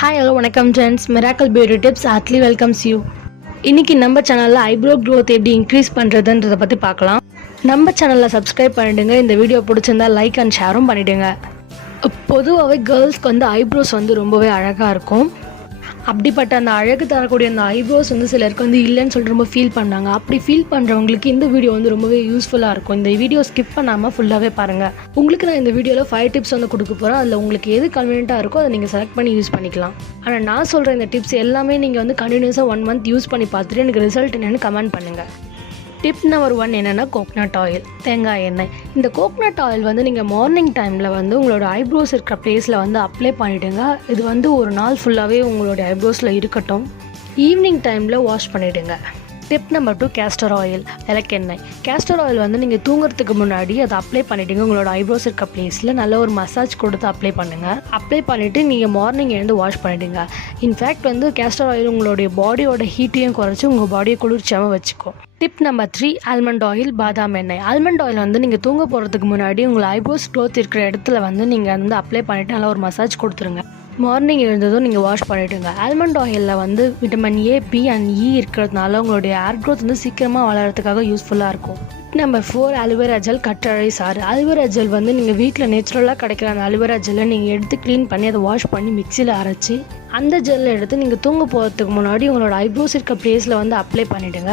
Hi hello வணக்கம் Jen's miracle beauty tips heartily welcomes you. இன்றைக்கி நம்ம சேனலில் ஐப்ரோ க்ரோத் எப்படி இன்க்ரீஸ் பண்ணுறதுன்றதை பற்றி பார்க்கலாம். நம்ம சேனலில் சப்ஸ்கிரைப் பண்ணிவிடுங்க. இந்த வீடியோ பிடிச்சிருந்தா லைக் அண்ட் ஷேரும் பண்ணிவிடுங்க. பொதுவாகவே கேர்ள்ஸ்க்கு ஐப்ரோஸ் ரொம்பவே அழகாக இருக்கும். அப்படிப்பட்ட அந்த அழகு தரக்கூடிய அந்த ஐப்ரோஸ் சிலருக்கு இல்லைன்னு சொல்லிட்டு ரொம்ப ஃபீல் பண்ணாங்க. அப்படி ஃபீல் பண்ணுறவங்களுக்கு இந்த வீடியோ ரொம்பவே யூஸ்ஃபுல்லாக இருக்கும். இந்த வீடியோ ஸ்கிப் பண்ணாமல் ஃபுல்லாகவே பாருங்கள். உங்களுக்கு நான் இந்த வீடியோவில் 5 டிப்ஸ் கொடுக்க போகிறேன். அதில் உங்களுக்கு எது கன்வீனியண்ட்டாக இருக்கோ அதை நீங்கள் செலக்ட் பண்ணி யூஸ் பண்ணிக்கலாம். ஆனால் நான் சொல்கிற இந்த டிப்ஸ் எல்லாமே நீங்கள் கண்டினியூஸாக 1 மந்த் யூஸ் பண்ணி பார்த்துட்டு எனக்கு ரிசல்ட் என்னென்னு கமெண்ட் பண்ணுங்கள். டிப் நம்பர் 1 என்னென்னா கோகனட் ஆயில், தேங்காய் எண்ணெய். இந்த கோகனட் ஆயில் நீங்கள் மார்னிங் டைமில் உங்களோட ஐப்ரோஸ் இருக்கிற பிளேஸில் அப்ளை பண்ணிவிடுங்க. இது ஒரு நாள் ஃபுல்லாகவே உங்களோட ஐப்ரோஸில் இருக்கட்டும். ஈவினிங் டைமில் வாஷ் பண்ணிவிடுங்க. டிப் நம்பர் 2 கேஸ்டர் ஆயில், விளக்கெண்ணெய். கேஸ்டர் ஆயில் நீங்கள் தூங்குறதுக்கு முன்னாடி அதை அப்ளை பண்ணிவிடுங்க. உங்களோட ஐப்ரோஸ் இருக்க பிளேஸில் நல்ல ஒரு மசாஜ் கொடுத்து அப்ளை பண்ணுங்கள். அப்ளை பண்ணிவிட்டு நீங்கள் மார்னிங் எழுந்து வாஷ் பண்ணிவிடுங்க. இன்ஃபேக்ட் கேஸ்டர் ஆயில் உங்களுடைய பாடியோட ஹீட்டையும் குறைச்சி உங்கள் பாடியை குளிர்ச்சியாமல் வச்சுக்கும். டிப் நம்பர் 3 ஆல்மண்ட் ஆயில், பாதாம் எண்ணெய். ஆல்மண்ட் ஆயில் நீங்கள் தூங்க போகிறதுக்கு முன்னாடி உங்கள் ஐப்ரோஸ் க்ரோத் இருக்கிற இடத்துல நீங்கள் அப்ளை பண்ணிவிட்டு நல்லா ஒரு மசாஜ் கொடுத்துருங்க. மார்னிங் எழுந்ததும் நீங்கள் வாஷ் பண்ணிவிடுங்க. ஆல்மண்ட் ஆயிலில் விட்டமின் ஏ, பி அண்ட் இ இருக்கிறதுனால உங்களுடைய ஹேர் க்ரோத் சீக்கிரமாக வளர்கிறதுக்காக யூஸ்ஃபுல்லாக இருக்கும். நம்பர் 4 அலுவேரா ஜெல், கற்றாழை சாறு. அலுவேரா ஜெல் நீங்கள் வீட்டில் நேச்சுரலாக கிடைக்கிற அந்த அலுவேரா ஜெல்லை நீங்கள் எடுத்து க்ளீன் பண்ணி அதை வாஷ் பண்ணி மிக்சியில் அரைச்சி அந்த ஜெல்லை எடுத்து நீங்கள் தூங்க போகிறதுக்கு முன்னாடி உங்களோட ஐப்ரோஸ் இருக்க பிளேஸில் அப்ளை பண்ணிவிடுங்க.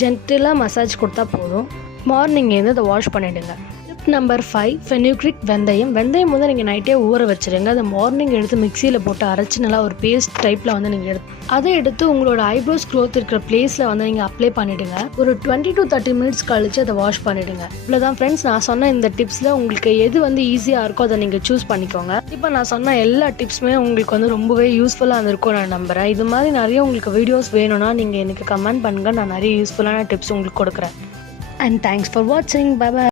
ஜென்டிலாக மசாஜ் கொடுத்தா போதும். மார்னிங் அதை வாஷ் பண்ணிவிடுங்க. டிப் நம்பர் 5 ஃபெனுக்ரிக், வெந்தயம். வெந்தயம் நீங்கள் நைட்டே ஊற வச்சுருங்க. அதை மார்னிங் எடுத்து மிக்சியில் போட்டு அரைச்சி நல்லா ஒரு பேஸ்ட் டைப்பில் நீங்கள் அதை எடுத்து உங்களோட ஐப்ரோஸ் க்ரோத் இருக்கிற பிளேஸில் நீங்கள் அப்ளை பண்ணிவிடுங்க. ஒரு 20 to 30 மினிட்ஸ் கழித்து அதை வாஷ் பண்ணிவிடுங்க. இவ்வளோதான் ஃப்ரெண்ட்ஸ், நான் சொன்ன இந்த டிப்ஸில் உங்களுக்கு எது ஈஸியாக இருக்கோ அதை நீங்கள் சூஸ் பண்ணிக்கோங்க. இப்போ நான் சொன்ன எல்லா டிப்ஸுமே உங்களுக்கு ரொம்பவே யூஸ்ஃபுல்லாக இருந்திருக்கும் நான் நம்புகிறேன். இது மாதிரி நிறைய உங்களுக்கு வீடியோஸ் வேணும்னா நீங்கள் எனக்கு கமெண்ட் பண்ணுங்கள். நான் நிறைய யூஸ்ஃபுல்லான டிப்ஸ் உங்களுக்கு கொடுக்குறேன். அண்ட் தேங்க்ஸ் ஃபார் வாட்சிங். Bye by.